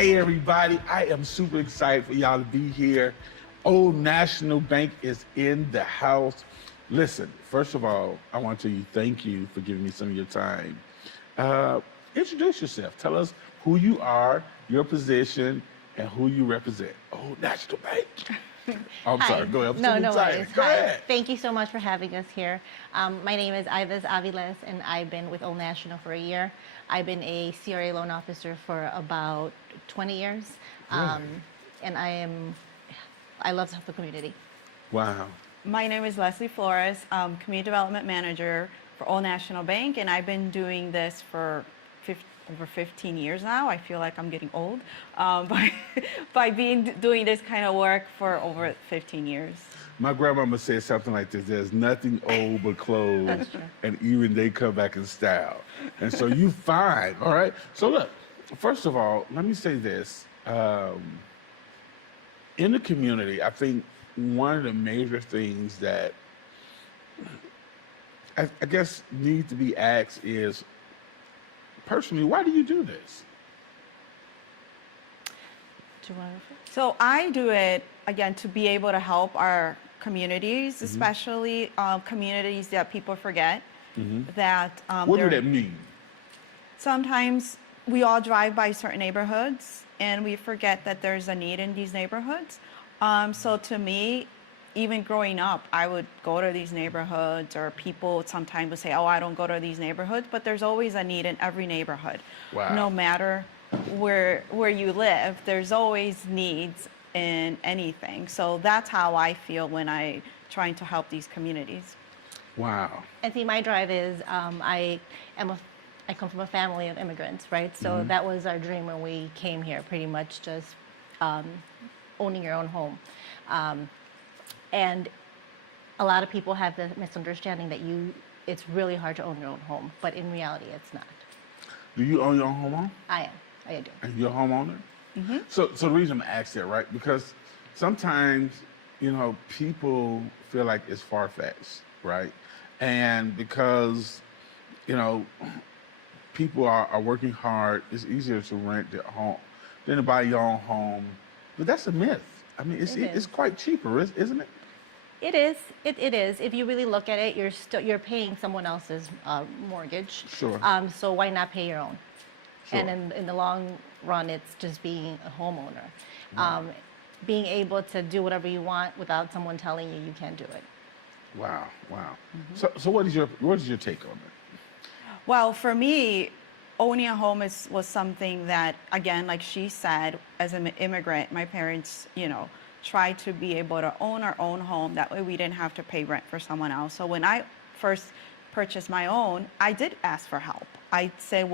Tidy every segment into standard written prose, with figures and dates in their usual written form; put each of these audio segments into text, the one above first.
Hey everybody, I am super excited for y'all to be here. Old National Bank is in the house. Listen, first of all, I want to tell you thank you for giving me some of your time. Uh, Introduce yourself. Tell us who you are, your position, and who you represent. Old National Bank. I'm Hi. sorry, go ahead. I'm No, super no excited. worries. Go Hi. ahead. Thank you so much for having us here. My name is Ivis Avilez, and I've been with Old National for a year. I've been a CRA loan officer for about 20 years, Really? and I love to help the community. Wow. My name is Leslie Florez. I'm Community Development Manager for Old National Bank, and I've been doing this for over 15 years now. I feel like I'm getting old by doing this kind of work for over 15 years. My grandmama said something like this: "There's nothing old but clothes, and even they come back in style." And so you fine, all right. So look, first of all, let me say this: in the community, I think one of the major things that I guess need to be asked is, personally, why do you do this? Do you want to? So I do it, again, to be able to help our communities, especially communities that people forget. That What do they're- that mean? Sometimes we all drive by certain neighborhoods and we forget that there's a need in these neighborhoods. So to me, even growing up, I would go to these neighborhoods, or people sometimes would say, oh, I don't go to these neighborhoods, but there's always a need in every neighborhood. Wow. No matter where you live, there's always needs in anything. So that's how I feel when I trying to help these communities. Wow. And see, my drive is I come from a family of immigrants, right? So that was our dream when we came here, pretty much just owning your own home. And a lot of people have the misunderstanding that it's really hard to own your own home, but in reality, it's not. Do you own your own home? I am. I do. And you're a homeowner? So the reason I'm asking that, right? Because sometimes, people feel like it's far-fetched, right? And because, people are working hard, it's easier to rent their home than to buy your own home. But that's a myth. I mean, it's quite cheaper, isn't it? It is. It is. If you really look at it, you're paying someone else's mortgage. Sure. So why not pay your own? Sure. And in the long run, it's just being a homeowner. Being able to do whatever you want without someone telling you can't do it. Wow. So what is your take on it? Well, for me, owning a home was something that, again, like she said, as an immigrant, my parents, tried to be able to own our own home. That way we didn't have to pay rent for someone else. So when I first purchased my own, I did ask for help. I say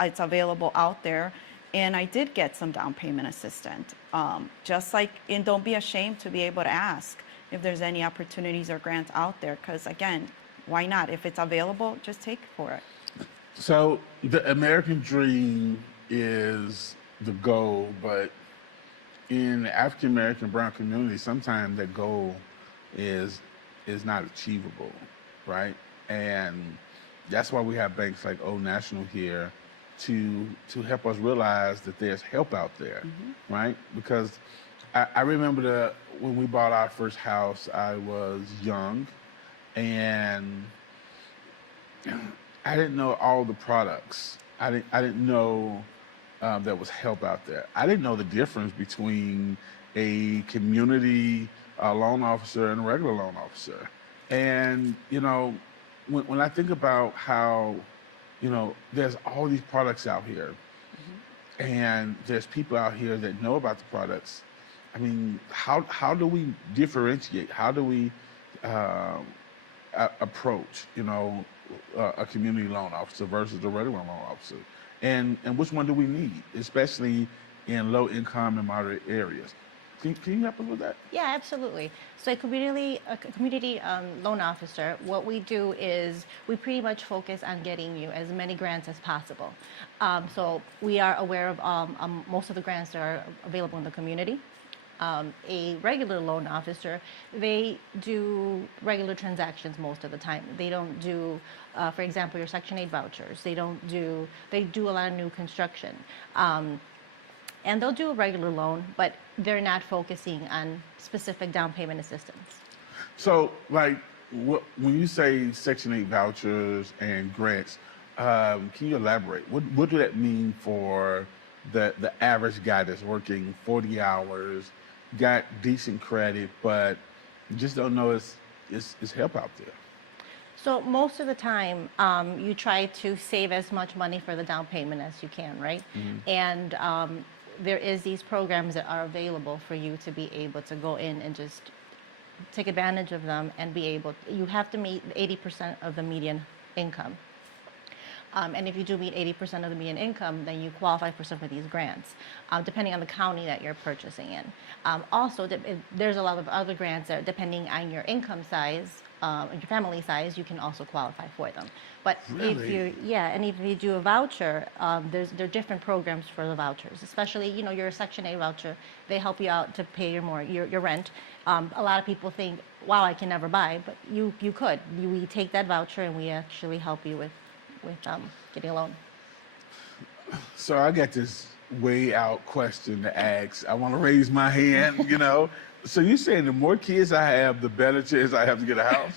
it's available out there, and I did get some down payment assistance. Just like, and don't be ashamed to be able to ask if there's any opportunities or grants out there, because again, why not? If it's available, just take for it. So the American dream is the goal, but in the African American brown community, sometimes that goal is not achievable, right? And that's why we have banks like Old National here to help us realize that there's help out there, right? Because I remember when we bought our first house, I was young, and I didn't know all the products. I didn't know there was help out there. I didn't know the difference between a community loan officer and a regular loan officer. And when I think about how there's all these products out here, and there's people out here that know about the products. I mean, how do we differentiate? How do we approach a community loan officer versus a regular loan officer? And which one do we need, especially in low income and moderate areas? Can you help us with that? Yeah, absolutely. So a community loan officer, what we do is we pretty much focus on getting you as many grants as possible. So we are aware of most of the grants that are available in the community. A regular loan officer, they do regular transactions most of the time. They don't do, for example, your Section 8 vouchers. They do a lot of new construction. and they'll do a regular loan, but they're not focusing on specific down payment assistance. So, like, when you say Section 8 vouchers and grants, can you elaborate? What do that mean for the average guy that's working 40 hours, got decent credit, but just don't know it's help out there? So most of the time, you try to save as much money for the down payment as you can, right? And there is these programs that are available for you to be able to go in and just take advantage of them and be able. You have to meet 80% of the median income. And if you do meet 80% of the median income, then you qualify for some of these grants, depending on the county that you're purchasing in. Also, there's a lot of other grants that, depending on your income size, and your family size, you can also qualify for them. But if Really? and if you do a voucher, there are different programs for the vouchers. Especially, your Section 8 voucher, they help you out to pay your rent. A lot of people think, wow, I can never buy, but you could. We take that voucher and we actually help you with getting a loan. So I got this way out question to ask. I want to raise my hand, So you saying the more kids I have, the better chance I have to get a house?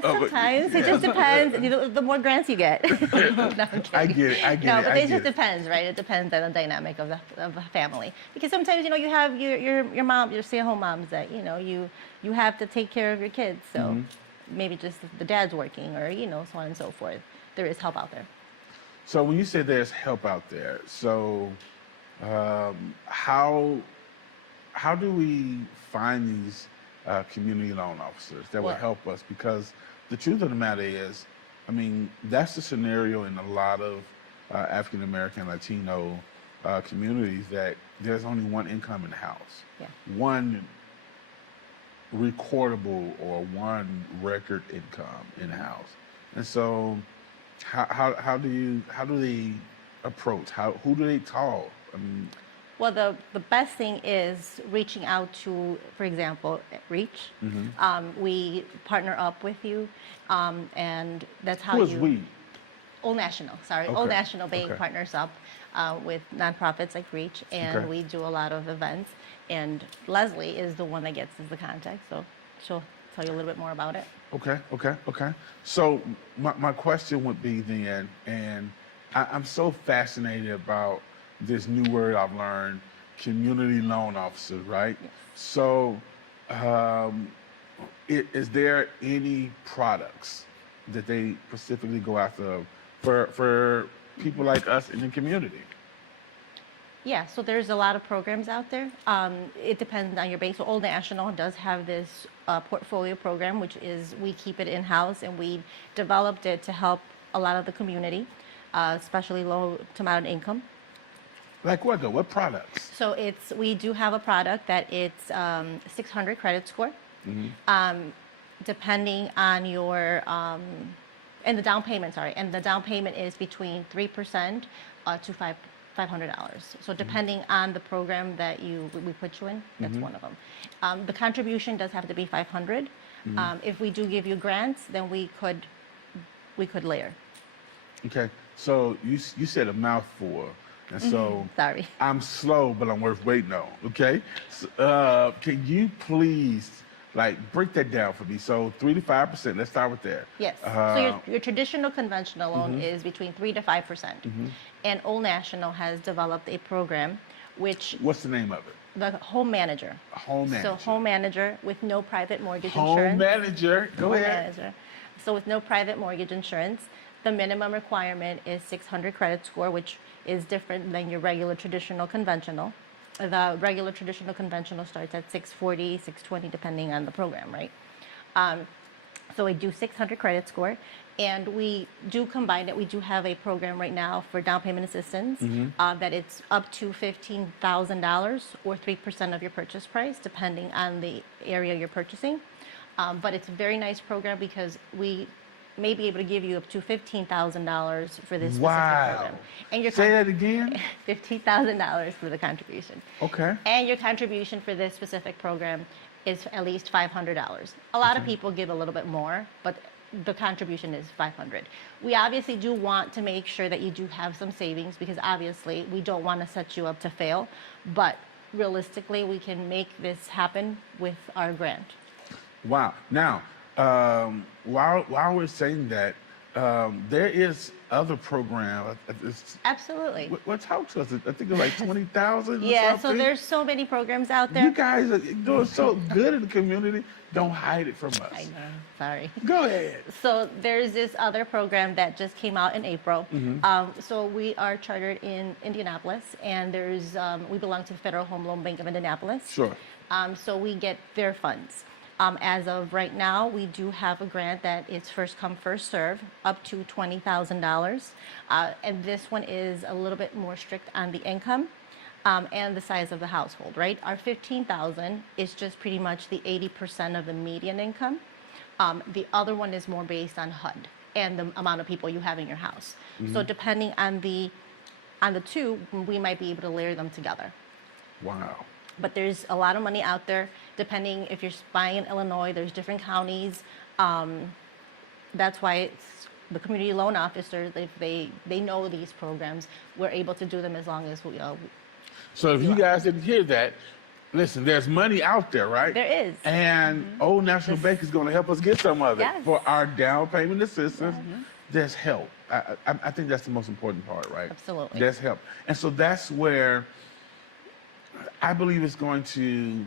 Sometimes it just depends. The more grants you get. No, I'm I kidding. get it. No, but it get just depends, right? It depends on the dynamic of the family. Because sometimes you have your mom, your stay-at-home moms that you have to take care of your kids. So maybe just the dad's working, or so on and so forth. There is help out there. So when you say there's help out there, so how do we find these community loan officers that will Well- help us? Because the truth of the matter is, I mean, that's the scenario in a lot of African American, Latino communities, that there's only one income in the house, Yeah. one recordable or one record income in the house, and so how do they approach? Who do they call? I mean, Well, the best thing is reaching out to, for example, REACH. We partner up with you, and that's how who is you. we? Old National, sorry. Okay, Old National Bank okay. partners up with nonprofits like REACH, and Okay. we do a lot of events. And Leslie is the one that gets us the contact, so she'll tell you a little bit more about it. Okay. So my question would be then, and I'm so fascinated about this new word I've learned, community loan officer, right? Yes. So is there any products that they specifically go after for people like us in the community? Yeah, so there's a lot of programs out there. It depends on your base. So Old National does have this portfolio program, which is we keep it in-house, and we developed it to help a lot of the community, especially low to moderate income. Like what though? What products? So we do have a product that it's 600 credit score. Depending on your and the down payment, and the down payment is between 3% to $500. So depending on the program that we put you in, that's one of them. The contribution does have to be 500. If we do give you grants, then we could layer. Okay, so you said a mouthful, and so Sorry. I'm slow, but I'm worth waiting on. Okay, can you please break that down for me? So 3 to 5%. Let's start with there. Yes. So your traditional conventional loan is between 3 to 5%. And Old National has developed a program which What's the name of it? the home manager. Home manager. So home manager with no private mortgage Home insurance. manager. Go Home ahead. manager. So with no private mortgage insurance, the minimum requirement is 600 credit score, which is different than your regular traditional conventional. The regular traditional conventional starts at 640, 620, depending on the program, right? So we do 600 credit score, and we do combine it. We do have a program right now for down payment assistance that it's up to $15,000 or 3% of your purchase price, depending on the area you're purchasing. But it's a very nice program because we may be able to give you up to $15,000 for this specific Wow. program. And your Say that again. $15,000 for the contribution. Okay. And your contribution for this specific program is at least $500. A lot of people give a little bit more, but the contribution is 500. We obviously do want to make sure that you do have some savings because obviously we don't want to set you up to fail, but realistically we can make this happen with our grant. Wow. Now, while we're saying that, there is other program. Absolutely. What talk to us? I think it's like 20,000. Yeah, or so something. there's so many programs out You there. guys are doing so good in the community. Don't hide it from us. I know, sorry. Go ahead. So there's this other program that just came out in April. So we are chartered in Indianapolis, and we belong to the Federal Home Loan Bank of Indianapolis. Sure. So we get their funds. As of right now, we do have a grant that is first come, first serve, up to $20,000. And this one is a little bit more strict on the income and the size of the household, right? Our $15,000 is just pretty much the 80% of the median income. The other one is more based on HUD and the amount of people you have in your house. So depending on the two, we might be able to layer them together. Wow. But there's a lot of money out there, depending if you're buying in Illinois, there's different counties. That's why it's the community loan officers, if they know these programs, we're able to do them as long as we So if you guys didn't hear that, listen, there's money out there, right? There is. And Old National Bank is going to help us get some of it Yes. for our down payment assistance. There's help. I think that's the most important part, right? Absolutely. There's help. And so that's where I believe it's going to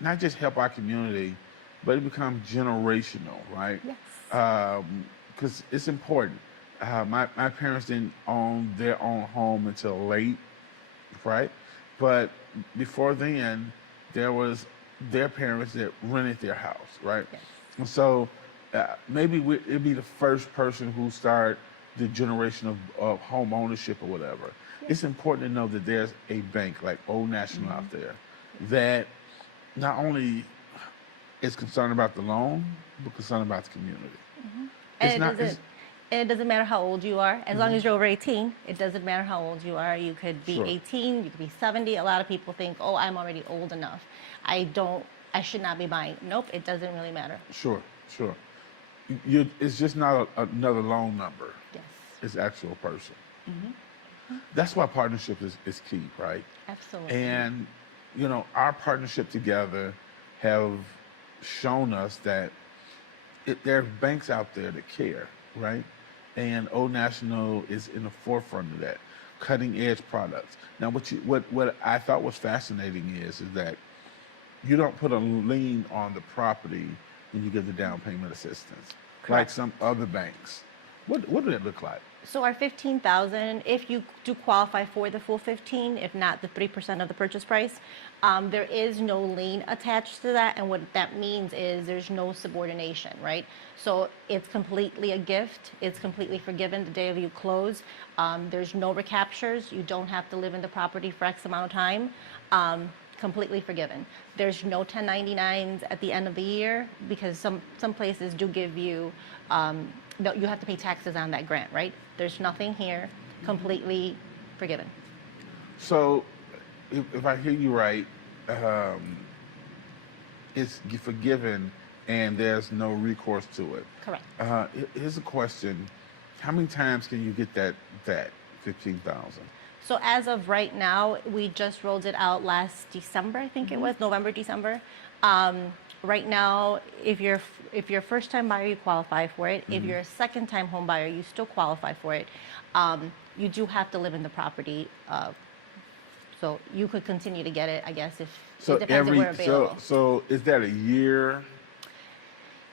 not just help our community, but it become generational, right? Yes. Because it's important. My parents didn't own their own home until late, right? But before then, there was their parents that rented their house, right? Yes. And so maybe it'd be the first person who start the generation of home ownership or whatever. It's important to know that there's a bank like Old National out there that not only is concerned about the loan, but concerned about the community. And it doesn't matter how old you are. As long as you're over 18, it doesn't matter how old you are. You could be Sure. 18, you could be 70. A lot of people think, oh, I'm already old enough. I should not be buying. Nope, it doesn't really matter. Sure. It's just not another loan number. Yes, It's actual person. That's why partnership is key, right? absolutely. And, our partnership together have shown us that there are banks out there that care, right? And Old National is in the forefront of that, cutting edge products. Now, what I thought was fascinating is that you don't put a lien on the property when you get the down payment assistance, like Correct. some other banks. What did it look like? So our 15,000, if you do qualify for the full 15, if not the 3% of the purchase price, there is no lien attached to that. And what that means is there's no subordination, right? So it's completely a gift. It's completely forgiven the day of you close. There's no recaptures. You don't have to live in the property for X amount of time. Completely forgiven. There's no 1099s at the end of the year because some places do give you, you have to pay taxes on that grant, right? There's nothing here, completely forgiven. So, if I hear you right, it's forgiven and there's no recourse to it. Correct. Here's a question: how many times can you get that 15,000? So as of right now, we just rolled it out last December, I think it was, November, December. Right now, if you're a first-time buyer, you qualify for it. If you're a second-time home buyer, you still qualify for it. You do have to live in the property, so you could continue to get it, I guess, if it depends on where available. So is that a year?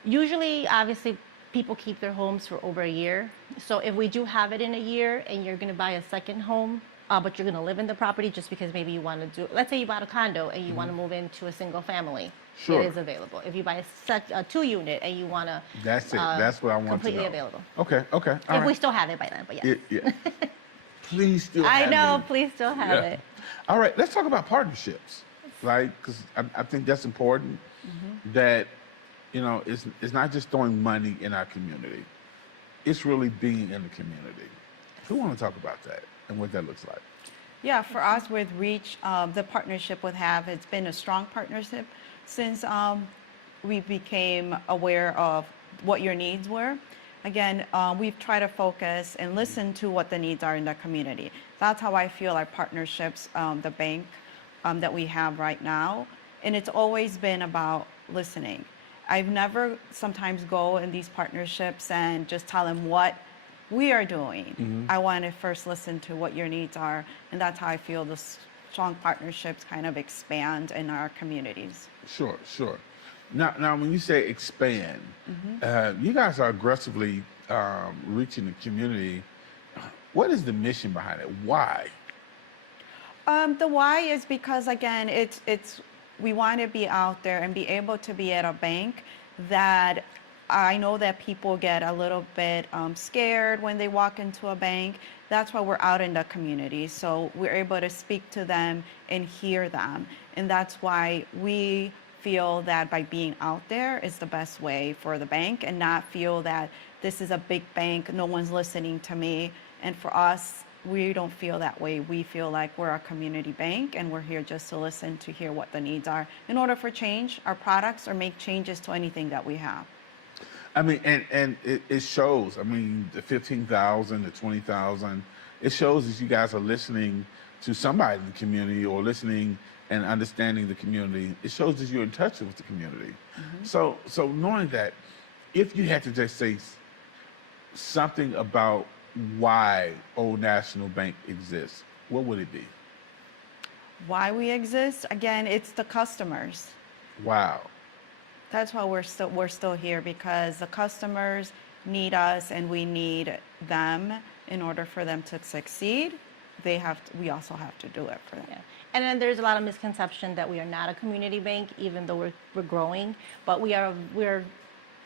Usually, obviously, people keep their homes for over a year. So if we do have it in a year and you're going to buy a second home, but you're going to live in the property just because maybe you want to do, let's say you bought a condo and you want to move into a single family, Sure. it is available. If you buy a 2-unit and you want to, That's it. That's what I want to know. completely available. Okay. All If right. we still have it by then, but yes. Yeah. Please still. I have know, it. please still have Yeah. it. All right, let's talk about partnerships, right? Because I think that's important. That it's not just throwing money in our community; it's really being in the community. Who want to talk about that and what that looks like? Yeah, for us with REACH, the partnership with HAVE, it's been a strong partnership since we became aware of what your needs were. Again, we've tried to focus and listen to what the needs are in the community. That's how I feel our partnerships, the bank that we have right now. And it's always been about listening. I've never sometimes go in these partnerships and just tell them what we are doing. I want to first listen to what your needs are. And that's how I feel the strong partnerships kind of expand in our communities. Sure, sure. Now, when you say expand, you guys are aggressively reaching the community. What is the mission behind it? Why? The why is because, again, it's we want to be out there and be able to be at a bank that I know that people get a little bit scared when they walk into a bank. That's why we're out in the community. So we're able to speak to them and hear them. And that's why we feel that by being out there is the best way for the bank, and not feel that this is a big bank, no one's listening to me. And for us, we don't feel that way. We feel like we're a community bank, and we're here just to listen, to hear what the needs are in order for change our products or make changes to anything that we have. I mean, and it shows. I mean, the 15,000, the 20,000, it shows that you guys are listening to somebody in the community, or listening and understanding the community. It shows that you're in touch with the community. So knowing that, if you had to just say something about why Old National Bank exists, what would it be? Why we exist? Again, it's the customers. Wow. That's why we're still here, because the customers need us and we need them. In order for them to succeed, we also have to do it for them. Yeah. And then there's a lot of misconception that we are not a community bank, even though we're growing. But we're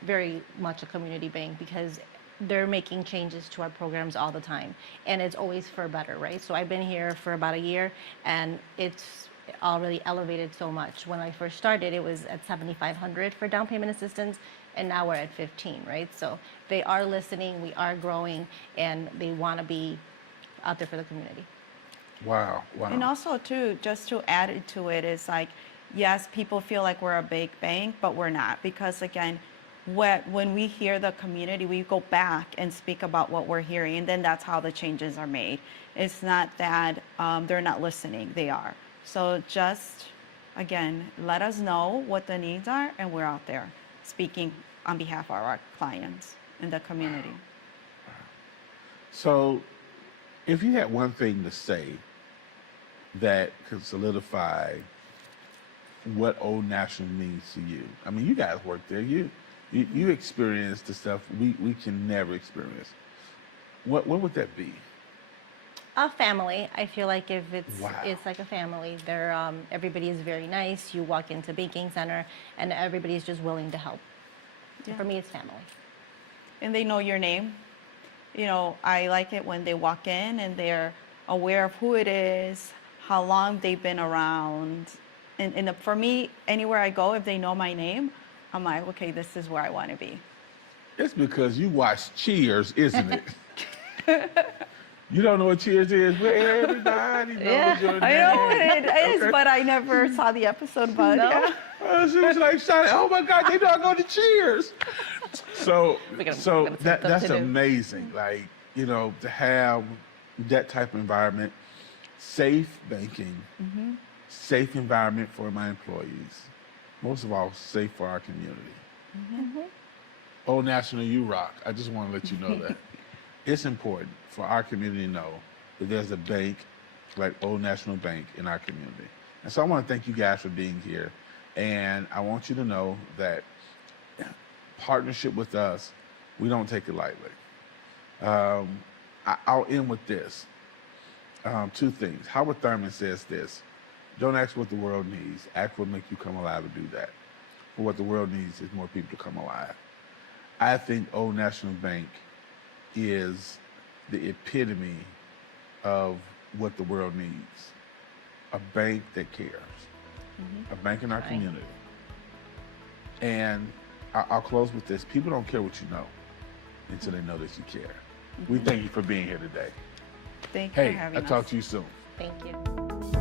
very much a community bank, because they're making changes to our programs all the time, and it's always for better, right? So I've been here for about a year, and it's already elevated so much. When I first started, it was at $7,500 for down payment assistance, and now we're at 15, right? So they are listening, we are growing, and they want to be out there for the community. Wow. And also, too, just to add to it, is like, yes, people feel like we're a big bank, but we're not. Because, again, when we hear the community, we go back and speak about what we're hearing, and then that's how the changes are made. It's not that they're not listening, they are. So just, again, let us know what the needs are, and we're out there speaking on behalf of our clients in the community. So if you had one thing to say that could solidify what Old National means to you, I mean, you guys work there, you experience the stuff we can never experience. What would that be? A family. I feel like if Wow. it's like a family. They're everybody is very nice. You walk into banking center, and everybody's just willing to help. Yeah. For me, it's family. And they know your name. You know, I like it when they walk in and they're aware of who it is, how long they've been around. And for me, anywhere I go, if they know my name, I'm like, okay, this is where I want to be. It's because you watch Cheers, isn't it? You don't know what Cheers is? Where everybody knows your name. I know what it is, Okay. but I never saw the episode. But No? yeah. She was like shouting, "Oh my God, they know I go to Cheers!" So that's amazing. Like, you know, to have that type of environment, safe banking, safe environment for my employees, most of all, safe for our community. Old National, you rock. I just want to let you know that it's important for our community to know that there's a bank like Old National Bank in our community. And so I want to thank you guys for being here. And I want you to know that partnership with us, we don't take it lightly. I'll end with this. Two things. Howard Thurman says this: don't ask what the world needs, ask what make you come alive to do that. For what the world needs is more people to come alive. I think Old National Bank is the epitome of what the world needs. A bank that cares. A bank in our community. And I'll close with this. People don't care what you know until they know that you care. We thank you for being here today. Thank you for Hey, having I'll us. talk to you soon. Thank you.